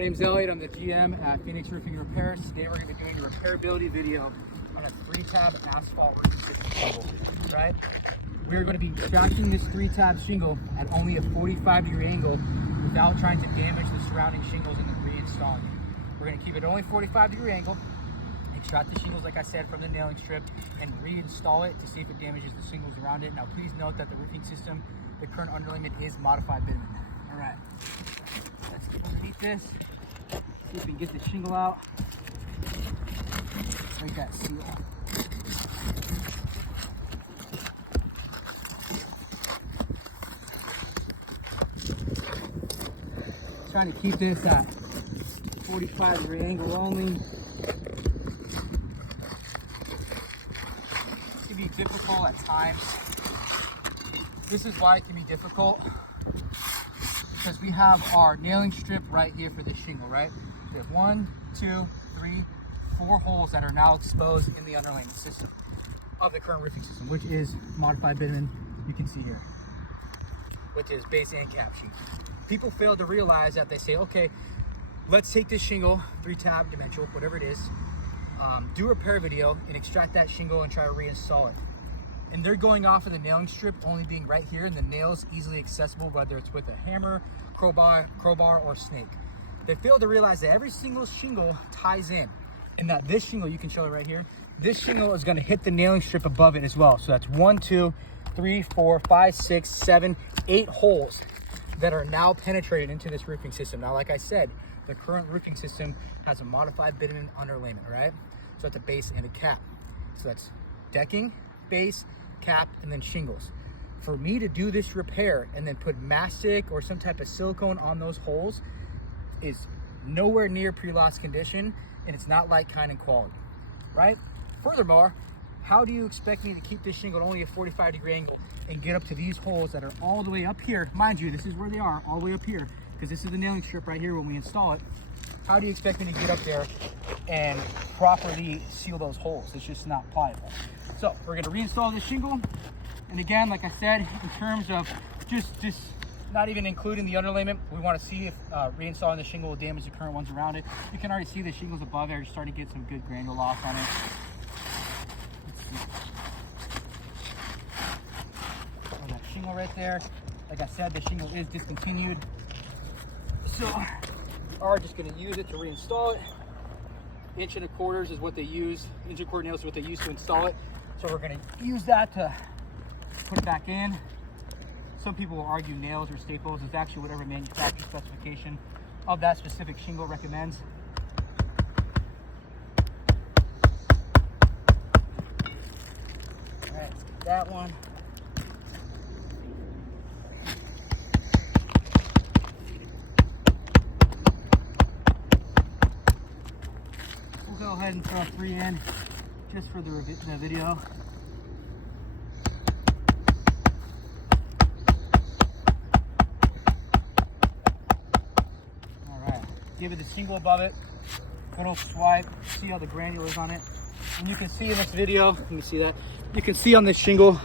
name's Elliot. I'm the GM at Phoenix Roofing Repairs. Today we're going to be doing a repairability video on a 3-tab asphalt roofing system shingle, right? We're going to be extracting this 3-tab shingle at only a 45-degree angle without trying to damage the surrounding shingles and then reinstalling it. We're going to keep it only 45-degree angle, extract the shingles like I said from the nailing strip, and reinstall it to see if it damages the shingles around it. Now please note that the roofing system, the current underlayment is modified bitumen. All right, let's get underneath this, see if we can get the shingle out. Break that seal. Trying to keep this at 45-degree angle only. It can be difficult at times. This is why it can be difficult, because we have our nailing strip right here for this shingle, right? We have 1, 2, 3, 4 holes that are now exposed in the underlayment system of the current roofing system, which is modified bitumen, you can see here, which is base and cap sheet. People fail to realize that they say, okay, let's take this shingle, 3-tab, dimensional, whatever it is, do a repair video and extract that shingle and try to reinstall it. And they're going off of the nailing strip only being right here, and the nails easily accessible, whether it's with a hammer, crowbar, or snake. They fail to realize that every single shingle ties in, and that this shingle, you can show it right here, this shingle is going to hit the nailing strip above it as well. So that's 1, 2, 3, 4, 5, 6, 7, 8 holes that are now penetrated into this roofing system. Now, like I said, the current roofing system has a modified bitumen underlayment, right? So it's a base and a cap. So that's decking, base, cap, and then shingles. For me to do this repair and then put mastic or some type of silicone on those holes is nowhere near pre-loss condition, and it's not like kind and quality, right? Furthermore, how do you expect me to keep this shingle at only a 45-degree angle and get up to these holes that are all the way up here? Mind you, this is where they are, all the way up here, because this is the nailing strip right here when we install it. How do you expect me to get up there and properly seal those holes? It's just not pliable. So we're going to reinstall this shingle. And again, like I said, in terms of just not even including the underlayment, we want to see if reinstalling the shingle will damage the current ones around it. You can already see the shingles above there are starting to get some good granule loss on it. That shingle right there, like I said, the shingle is discontinued, so we are just going to use it to reinstall it. 1 1/4 is what they use, 1 1/4 nails is what they use to install it, so we're going to use that to put it back in. Some people will argue nails or staples is actually whatever manufacturer specification of that specific shingle recommends. All right, let's get that one. We'll go ahead and throw 3 in just for the video. Give it the shingle above it, good old swipe, see how the granule is on it. And you can see in this video, let me see that, you can see on this shingle